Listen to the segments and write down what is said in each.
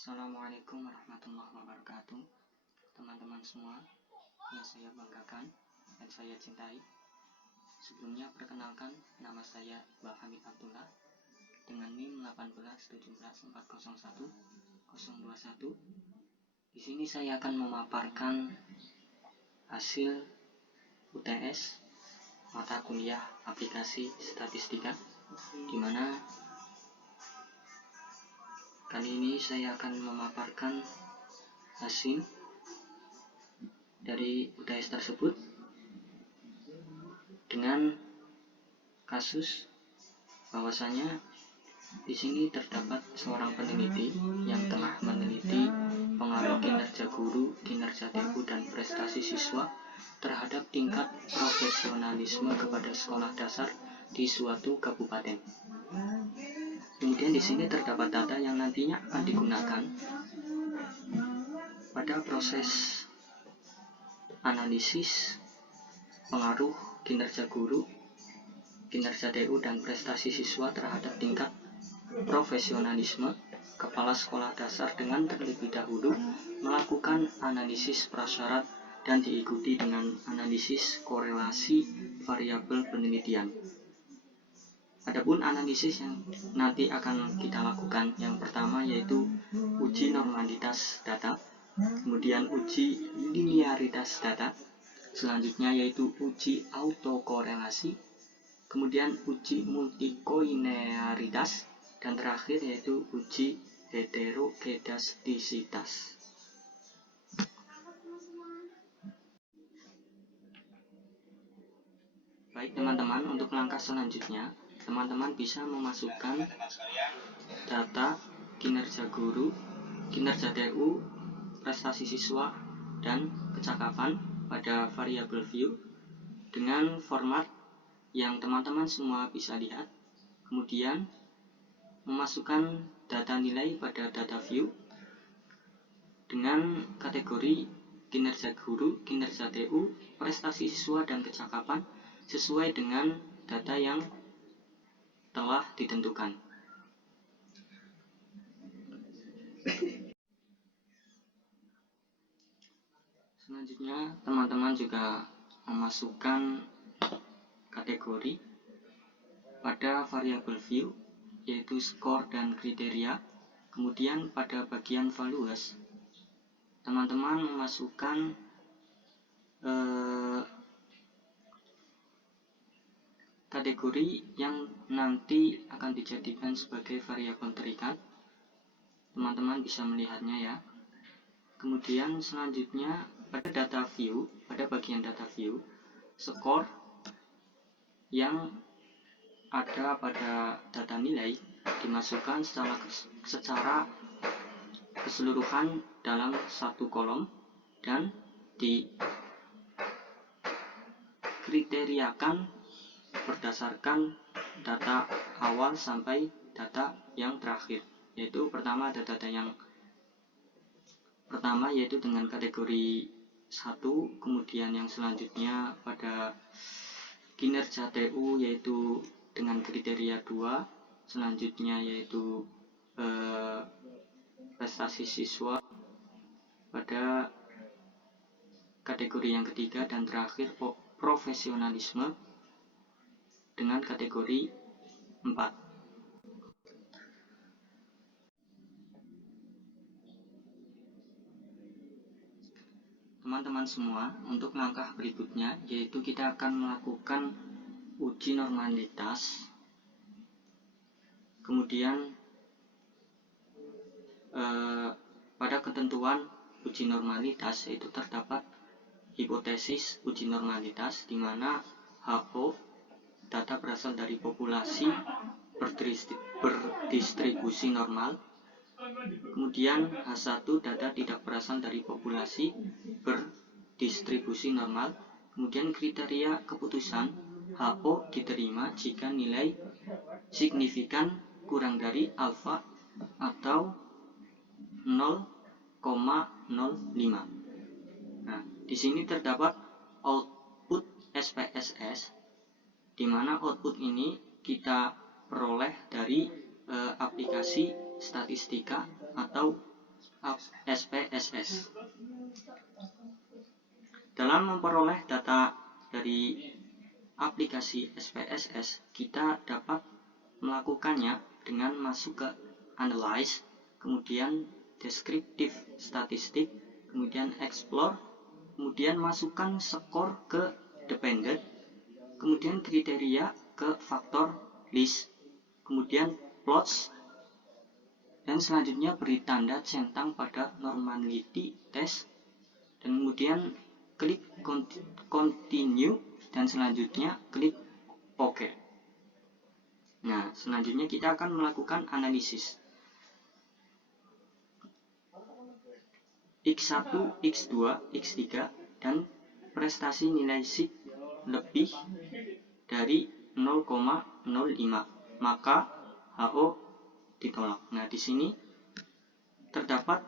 Assalamualaikum warahmatullahi wabarakatuh. Teman-teman semua yang saya banggakan dan saya cintai, sebelumnya perkenalkan, nama saya Iqbal Hamid Abdullah dengan NIM 1817401 Di sini saya akan memaparkan hasil UTS mata kuliah aplikasi statistika, di mana kali ini saya akan memaparkan hasil dari UTS tersebut dengan kasus bahwasanya di sini terdapat seorang peneliti yang telah meneliti pengaruh kinerja guru, kinerja TU, dan prestasi siswa terhadap tingkat profesionalisme kepada sekolah dasar di suatu kabupaten. Kemudian di sini terdapat data yang nantinya akan digunakan pada proses analisis pengaruh kinerja guru, kinerja TU, dan prestasi siswa terhadap tingkat profesionalisme kepala sekolah dasar dengan terlebih dahulu melakukan analisis prasyarat dan diikuti dengan analisis korelasi variabel penelitian. Adapun analisis yang nanti akan kita lakukan, yang pertama yaitu uji normalitas data, kemudian uji linearitas data, selanjutnya yaitu uji autokorelasi, kemudian uji multikoineritas, dan terakhir yaitu uji heterokedastisitas. Baik teman-teman, untuk langkah selanjutnya teman-teman bisa memasukkan data kinerja guru, kinerja TU, prestasi siswa, dan kecakapan pada variabel view dengan format yang teman-teman semua bisa lihat. Kemudian memasukkan data nilai pada data view dengan kategori kinerja guru, kinerja TU, prestasi siswa, dan kecakapan sesuai dengan data yang telah ditentukan. Selanjutnya, teman-teman juga memasukkan kategori pada variabel view, yaitu skor dan kriteria. Kemudian pada bagian values, teman-teman memasukkan kategori yang nanti akan dijadikan sebagai variabel terikat. Teman-teman bisa melihatnya ya. Kemudian selanjutnya pada data view, pada bagian data view, skor yang ada pada data nilai dimasukkan secara keseluruhan dalam satu kolom dan dikriteriakan berdasarkan data awal sampai data yang terakhir. Yaitu pertama ada data yang pertama yaitu dengan kategori 1, kemudian yang selanjutnya pada kinerja TU yaitu dengan kriteria 2, selanjutnya yaitu prestasi siswa pada kategori yang ketiga, dan terakhir profesionalisme dengan kategori 4. Teman-teman semua, untuk langkah berikutnya yaitu kita akan melakukan uji normalitas. Kemudian pada ketentuan uji normalitas yaitu terdapat hipotesis uji normalitas, di mana HO data berasal dari populasi berdistribusi normal. Kemudian H1 data tidak berasal dari populasi berdistribusi normal. Kemudian kriteria keputusan HO diterima jika nilai signifikan kurang dari alfa atau 0,05. Nah, di sini terdapat output SPSS, di mana output ini kita peroleh dari aplikasi statistika atau SPSS. Dalam memperoleh data dari aplikasi SPSS, kita dapat melakukannya dengan masuk ke Analyze, kemudian Descriptive Statistic, kemudian Explore, kemudian masukkan skor ke Dependent, kemudian kriteria ke Factor List, kemudian Plots, dan selanjutnya beri tanda centang pada Normality Test, dan kemudian klik Continue, dan selanjutnya klik OK. Nah, selanjutnya kita akan melakukan analisis X1, X2, X3, dan prestasi nilai SIG lebih dari 0,05, maka HO ditolak. Nah, di sini terdapat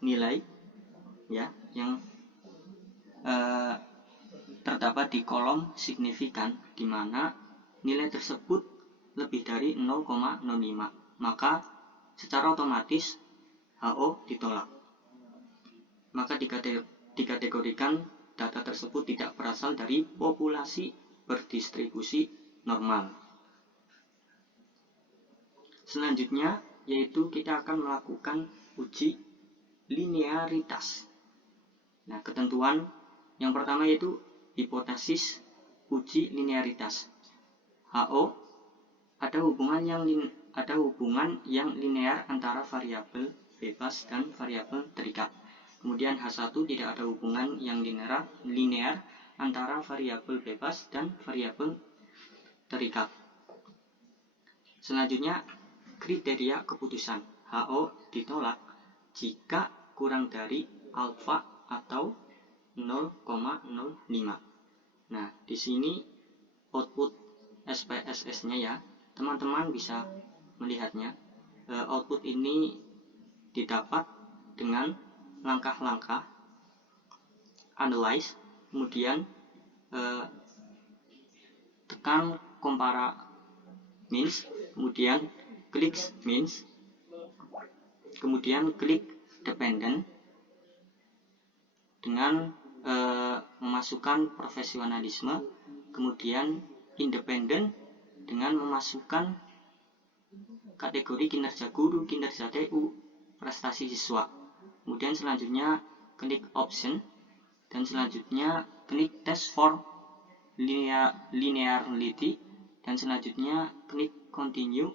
nilai ya yang terdapat di kolom signifikan, di mana nilai tersebut lebih dari 0,05, maka secara otomatis HO ditolak. Maka dikategorikan data tersebut tidak berasal dari populasi berdistribusi normal. Selanjutnya yaitu kita akan melakukan uji linearitas. Nah, ketentuan yang pertama yaitu hipotesis uji linearitas. HO ada hubungan yang linear antara variabel bebas dan variabel terikat. Kemudian H1 tidak ada hubungan yang linear antara variabel bebas dan variabel terikat. Selanjutnya kriteria keputusan. HO ditolak jika kurang dari alfa atau 0,05. Nah, di sini output SPSS-nya ya, teman-teman bisa melihatnya. Output ini didapat dengan langkah-langkah analyze, kemudian tekan compare means, kemudian klik means, kemudian klik dependent dengan memasukkan profesionalisme, kemudian independent dengan memasukkan kategori kinerja guru, kinerja TU, prestasi siswa. Kemudian selanjutnya klik option, dan selanjutnya klik test for linearity, dan selanjutnya klik continue,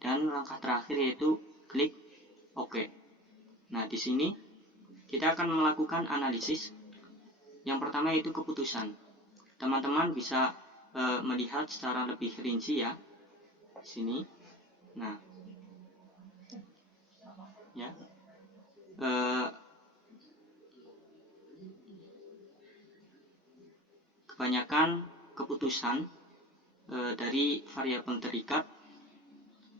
dan langkah terakhir yaitu klik OK. Nah, di sini kita akan melakukan analisis. Yang pertama yaitu keputusan. Teman-teman bisa melihat secara lebih rinci ya di sini. Nah, ya, kebanyakan keputusan dari variabel terikat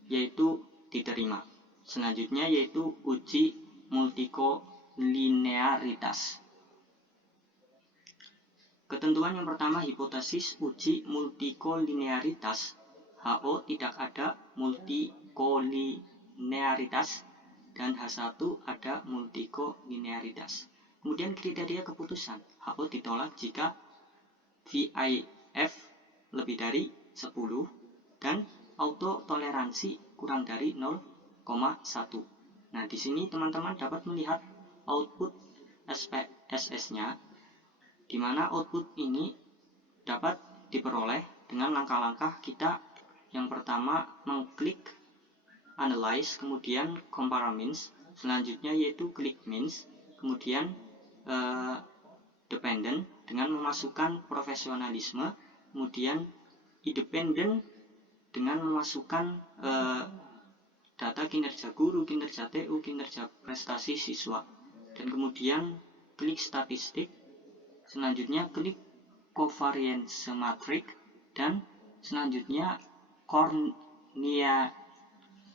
yaitu diterima. Selanjutnya yaitu uji multikolinearitas. Ketentuan yang pertama, hipotesis uji multikolinearitas. HO tidak ada multikolinearitas dan H1 ada multikolinearitas. Kemudian kriteria keputusan. HO ditolak jika VIF lebih dari 10 dan auto toleransi kurang dari 0,1. Nah, di sini teman-teman dapat melihat output SPSS-nya, di mana output ini dapat diperoleh dengan langkah-langkah kita. Yang pertama, mengklik analyze, kemudian compare means, selanjutnya yaitu klik means, kemudian dependent dengan memasukkan profesionalisme, kemudian independent dengan memasukkan data kinerja guru, kinerja TU, kinerja prestasi siswa, dan kemudian klik statistik, selanjutnya klik covariance matrix, dan selanjutnya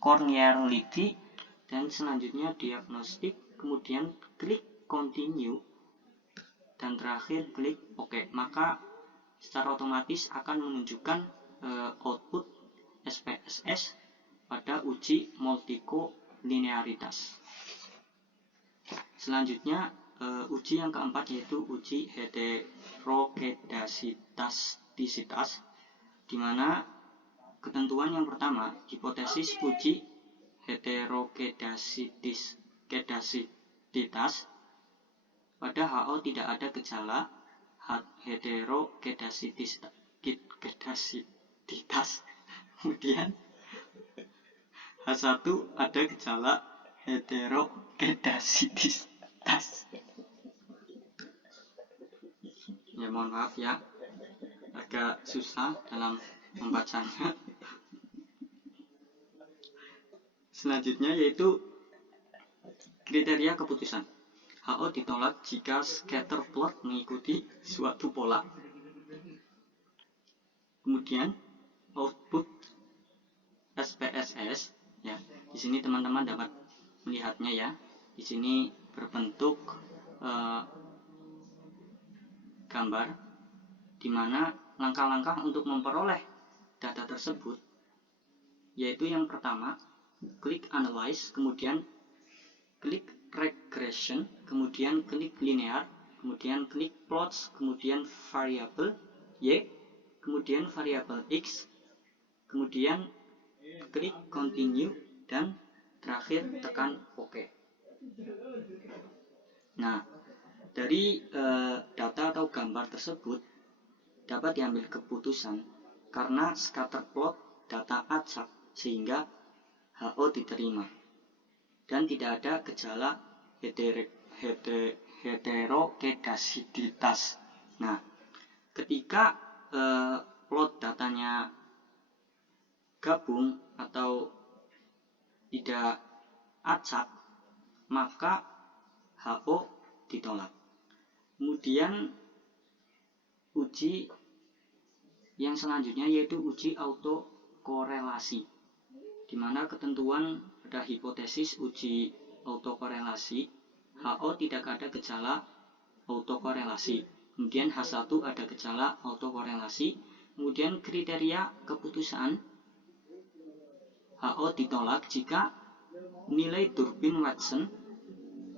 corneality, dan selanjutnya diagnostik, kemudian klik continue, dan terakhir klik OK. Maka secara otomatis akan menunjukkan output SPSS pada uji linearitas. Selanjutnya uji yang keempat yaitu uji heterokedasitisitas, di mana ketentuan yang pertama, hipotesis uji heterokedasititas pada HO tidak ada gejala heterokedasititas. Kemudian H1 ada gejala heterokedasititas. Ya mohon maaf ya, agak susah dalam membacanya. Selanjutnya yaitu kriteria keputusan. HO ditolak jika scatter plot mengikuti suatu pola. Kemudian output SPSS, ya. Di sini teman-teman dapat melihatnya ya. Di sini berbentuk gambar, di mana langkah-langkah untuk memperoleh data tersebut yaitu yang pertama, klik analyze, kemudian klik regression, kemudian klik linear, kemudian klik plots, kemudian variabel Y, kemudian variabel X, kemudian klik continue, dan terakhir tekan OK. Nah, dari data atau gambar tersebut dapat diambil keputusan karena scatter plot data acak sehingga HO diterima dan tidak ada gejala heterokedasititas. Nah, ketika plot datanya gabung atau tidak acak, maka HO ditolak. Kemudian uji yang selanjutnya yaitu uji autokorelasi, di mana ketentuan pada hipotesis uji autokorelasi HO tidak ada gejala autokorelasi. Kemudian H1 ada gejala autokorelasi. Kemudian kriteria keputusan HO ditolak jika nilai Durbin-Watson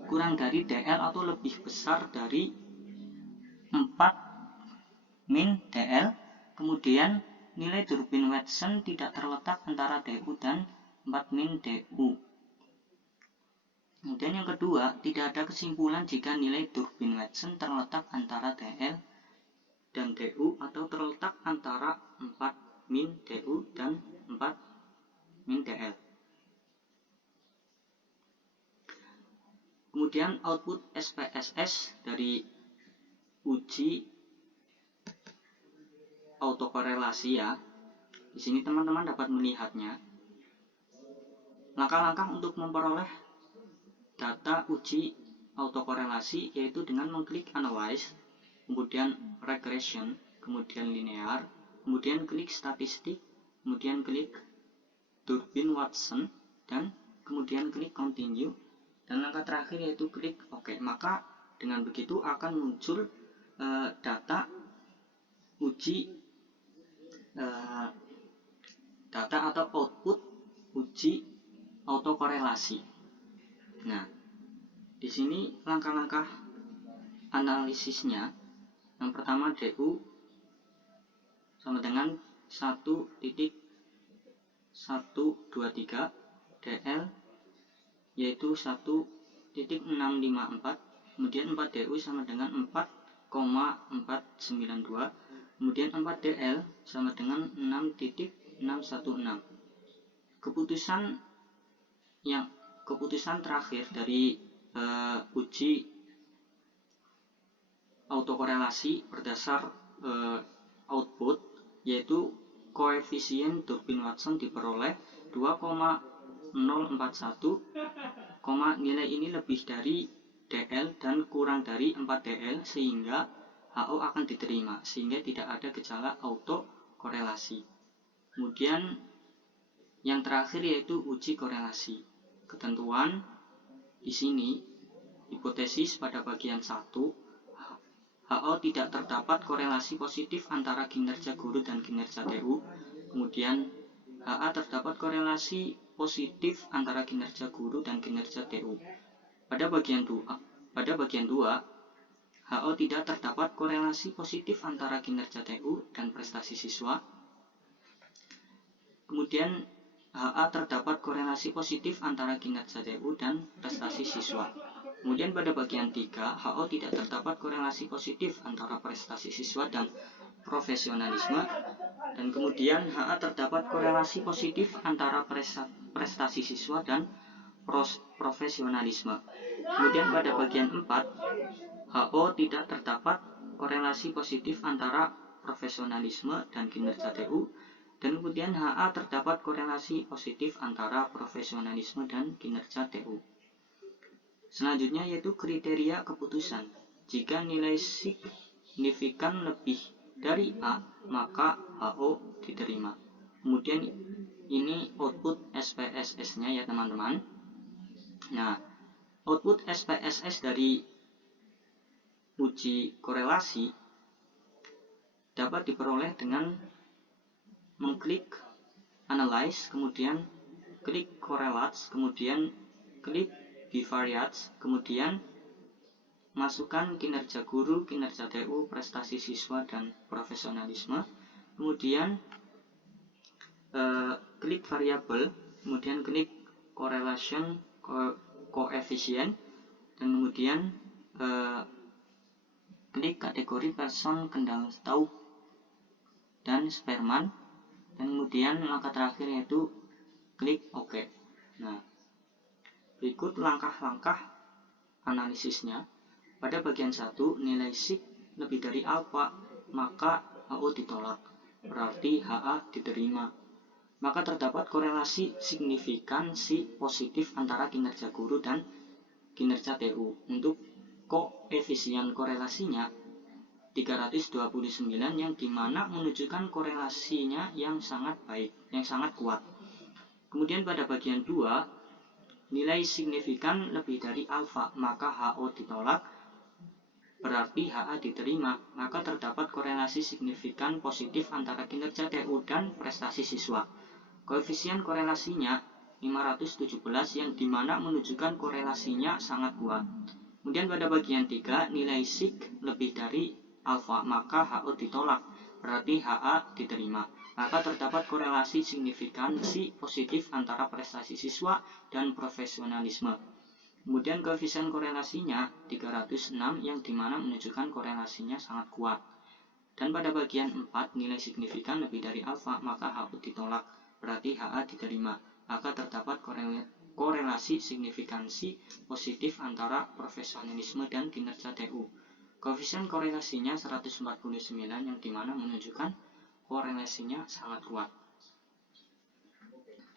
kurang dari DL atau lebih besar dari 4 min DL. Kemudian nilai Durbin-Watson tidak terletak antara DU dan 4 min DU. Kemudian yang kedua, tidak ada kesimpulan jika nilai Durbin-Watson terletak antara DL dan DU atau terletak antara 4 min DU dan 4 min DL. Kemudian output SPSS dari uji autokorelasi ya. Di sini teman-teman dapat melihatnya. Langkah-langkah untuk memperoleh data uji autokorelasi yaitu dengan mengklik analyze, kemudian regression, kemudian linear, kemudian klik statistik, kemudian klik Durbin-Watson, dan kemudian klik continue, dan langkah terakhir yaitu klik OK. Maka dengan begitu akan muncul data uji data atau output uji autokorelasi. Nah, di sini langkah-langkah analisisnya. Yang pertama, DU sama dengan 1.123, DL yaitu 1.654, kemudian 4DU sama dengan 4,492, kemudian 4DL sama dengan 6.616. Keputusan terakhir dari uji autokorelasi berdasar output yaitu koefisien Durbin-Watson diperoleh 2,041, nilai ini lebih dari DL dan kurang dari 4DL sehingga HO akan diterima, sehingga tidak ada gejala autokorelasi. Kemudian yang terakhir yaitu uji korelasi. Ketentuan di sini hipotesis pada bagian 1, HO tidak terdapat korelasi positif antara kinerja guru dan kinerja TU. Kemudian HA terdapat korelasi positif antara kinerja guru dan kinerja TU. Pada bagian 2, HO tidak terdapat korelasi positif antara kinerja TU dan prestasi siswa. Kemudian HA terdapat korelasi positif antara kinerja TU dan prestasi siswa. Kemudian pada bagian 3, HO tidak terdapat korelasi positif antara prestasi siswa dan profesionalisme. Dan kemudian HA terdapat korelasi positif antara prestasi siswa dan profesionalisme. Kemudian pada bagian 4, HO tidak terdapat korelasi positif antara profesionalisme dan kinerja TU. Dan kemudian HA terdapat korelasi positif antara profesionalisme dan kinerja TU. Selanjutnya yaitu kriteria keputusan. Jika nilai signifikan lebih dari A, maka HO diterima. Kemudian ini output SPSS-nya ya teman-teman. Nah, output SPSS dari uji korelasi dapat diperoleh dengan mengklik Analyze, kemudian klik Correlates, kemudian klik Bivariates, kemudian masukkan kinerja guru, kinerja TU, prestasi siswa, dan profesionalisme. Kemudian klik variabel, kemudian klik correlation coefficient, dan kemudian klik kategori person kendal tahu dan Spearman, dan kemudian langkah terakhir yaitu klik OK. Nah, berikut langkah-langkah analisisnya. Pada bagian 1, nilai sig lebih dari alfa, maka HO ditolak, berarti HA diterima. Maka terdapat korelasi signifikansi positif antara kinerja guru dan kinerja TU. Untuk koefisien korelasinya 329, yang dimana menunjukkan korelasinya yang sangat baik, yang sangat kuat. Kemudian pada bagian 2, nilai signifikan lebih dari alfa, maka HO ditolak, berarti HA diterima. Maka terdapat korelasi signifikan positif antara kinerja TU dan prestasi siswa. Koefisien korelasinya 517, yang dimana menunjukkan korelasinya sangat kuat. Kemudian pada bagian 3, nilai sig lebih dari alfa, maka HO ditolak, berarti HA diterima. Maka terdapat korelasi signifikansi positif antara prestasi siswa dan profesionalisme. Kemudian koefisien korelasinya 306, yang dimana menunjukkan korelasinya sangat kuat. Dan pada bagian 4, nilai signifikan lebih dari alfa, maka HO ditolak, berarti HA diterima. Maka terdapat korelasi signifikansi positif antara profesionalisme dan kinerja TU. Koefisien korelasinya 149, yang dimana menunjukkan korelasinya sangat kuat.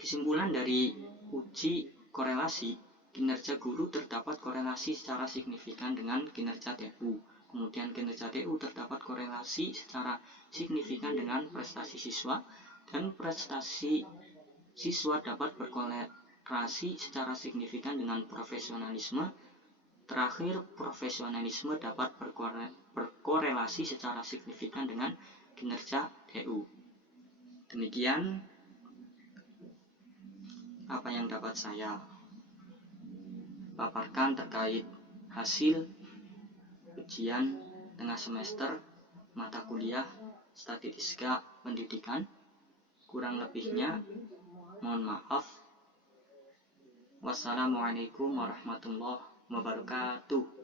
Kesimpulan dari uji korelasi, kinerja guru terdapat korelasi secara signifikan dengan kinerja TU. Kemudian kinerja TU terdapat korelasi secara signifikan dengan prestasi siswa, dan prestasi siswa dapat berkorelasi secara signifikan dengan profesionalisme. Terakhir, profesionalisme dapat berkorelasi secara signifikan dengan kinerja TU. Demikian apa yang dapat saya paparkan terkait hasil ujian tengah semester mata kuliah Statistika Pendidikan. Kurang lebihnya mohon maaf. Wassalamualaikum warahmatullahi wabarakatuh.